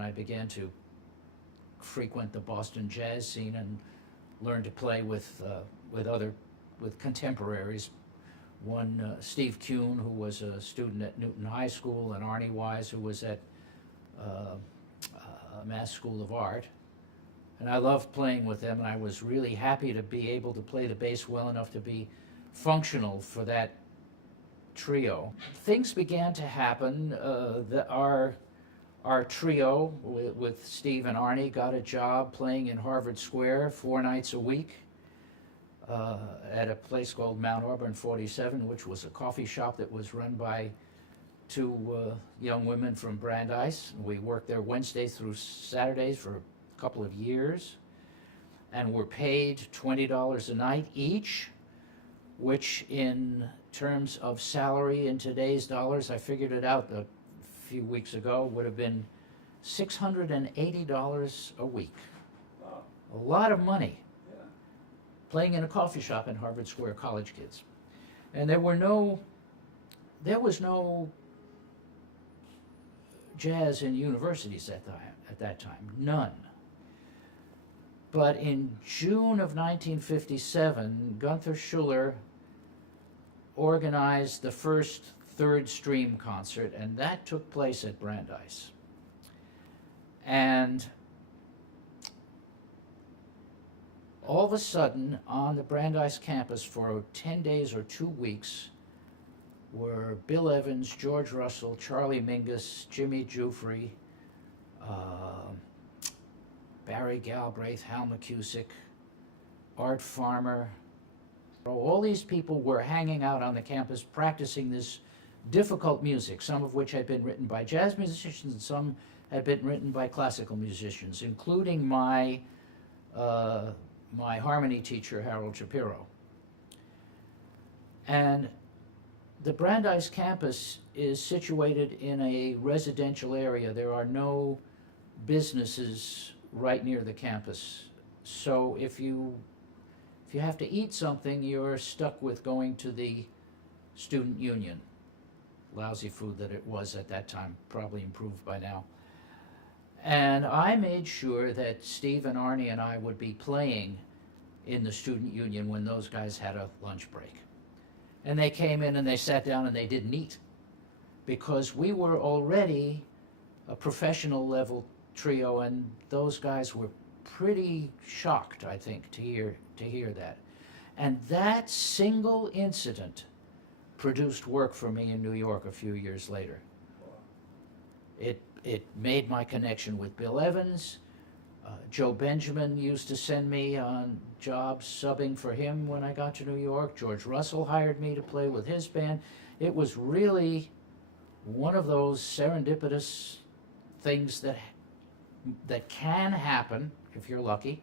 I began to frequent the Boston jazz scene and learn to play with contemporaries. One, Steve Kuhn, who was a student at Newton High School, and Arnie Wise, who was at Mass School of Art. And I loved playing with them, and I was really happy to be able to play the bass well enough to be functional for that trio. Things began to happen. Our trio with Steve and Arnie got a job playing in Harvard Square 4 nights a week at a place called Mount Auburn 47, which was a coffee shop that was run by 2 young women from Brandeis. We worked there Wednesdays through Saturdays for a couple of years, and were paid $20 a night each, which in terms of salary in today's dollars, I figured it out a few weeks ago, would have been $680 a week. Wow. A lot of money. Yeah. Playing in a coffee shop in Harvard Square, college kids. And there was no jazz in universities at that time, none. But in June of 1957, Gunther Schuller organized the first Third Stream concert, and that took place at Brandeis. And all of a sudden, on the Brandeis campus for 10 days or 2 weeks, were Bill Evans, George Russell, Charlie Mingus, Jimmy Giuffre, Barry Galbraith, Hal McCusick, Art Farmer. All these people were hanging out on the campus practicing this difficult music, some of which had been written by jazz musicians and some had been written by classical musicians, including my harmony teacher, Harold Shapiro. And the Brandeis campus is situated in a residential area. There are no businesses right near the campus. So if you have to eat something, you're stuck with going to the student union. Lousy food that it was at that time, probably improved by now. And I made sure that Steve and Arnie and I would be playing in the student union when those guys had a lunch break. And they came in and they sat down and they didn't eat, because we were already a professional level trio, and those guys were pretty shocked, I think, to hear that. And that single incident produced work for me in New York a few years later. It made my connection with Bill Evans. Joe Benjamin used to send me on jobs subbing for him when I got to New York. George Russell hired me to play with his band. It was really one of those serendipitous things that can happen if you're lucky,